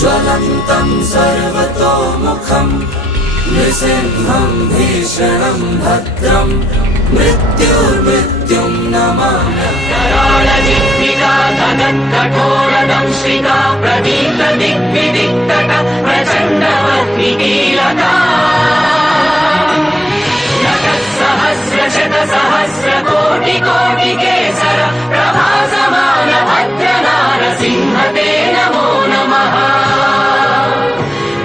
ज्वलन्तं सर्वतोमुखं नृसिंहं भीषणं भद्रं मृत्युर्मृत्युं नमाम्यहम्। कराळजिह्विका धनत्कठोरदंश्रिका प्रदीप्तदिग्विदिक्तट प्रचण्डवह्निकीलका नटःसहस्रशतसहस्रकोटिकोटिकेसर प्रभासमान भद्रनारसिंहते नमो नमः।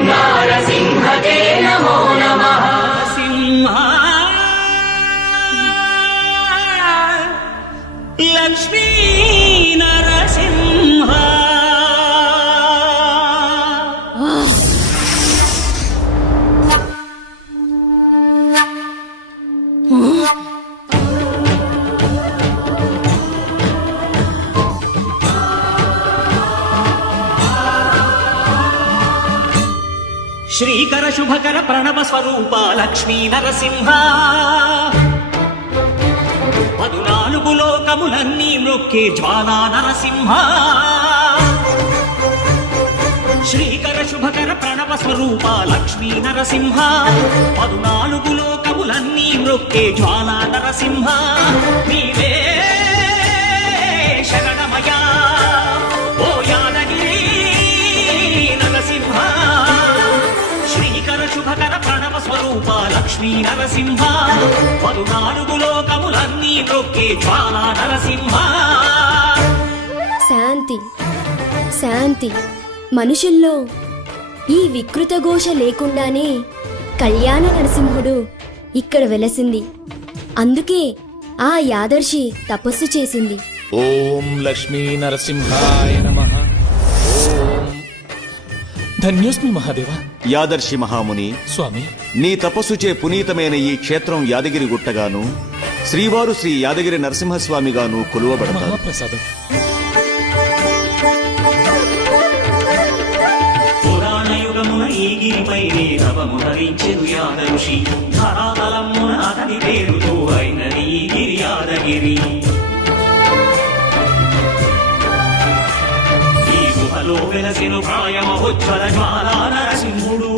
नारसिंहते नमो नमः। सिंह लक्ष्मी नरसिंह శ్రీకర శుభకర ప్రణవ స్వరూప లక్ష్మీ నరసింహ 14 లోకములన్నీ మ్రొక్కే జ్వాలా నరసింహ శ్రీకర శుభకర ప్రణవ స్వరూప లక్ష్మీ నరసింహ 14 లోకములన్నీ మ్రొక్కే జ్వాలా నరసింహ నీవే శరణమయా ఓ యాదగిరి నరసింహ శ్రీకర శుభకర ప్రణవ స్వరూప లక్ష్మీ నరసింహ 14 లోకములన్నీ మ్రొక్కే జ్వాలా నరసింహ. శాంతి శాంతి. మనుషుల్లో ఈ వికృత ఘోష లేకుండానే కళ్యాణ నరసింహుడు ఇక్కడ వెలసింది. అందుకే ఆ యాదర్శి తపస్సు చేసింది. ఓం లక్ష్మీ నరసింహాయ నమః. ఓం ధన్యోస్మి మహాదేవ. యాదర్శి మహాముని స్వామి, నీ తపస్సుచే పునీతమైన ఈ క్షేత్రం యాదగిరి గుట్టగాను శ్రీవారు శ్రీ యాదగిరి నరసింహస్వామిగాను కొలువబడతారు. మహాప్రసాదం. పురాణయుగమున ఈ గిరిపైనే తపమునరించెను యాదఋషి ధరాతలమున అతని పేరుతో అయినది ఈ గిరి యాదగిరి. ఈ గుహలో వెలసెను ప్రాయమహోజ్వల జ్వాలా నరసింహుడు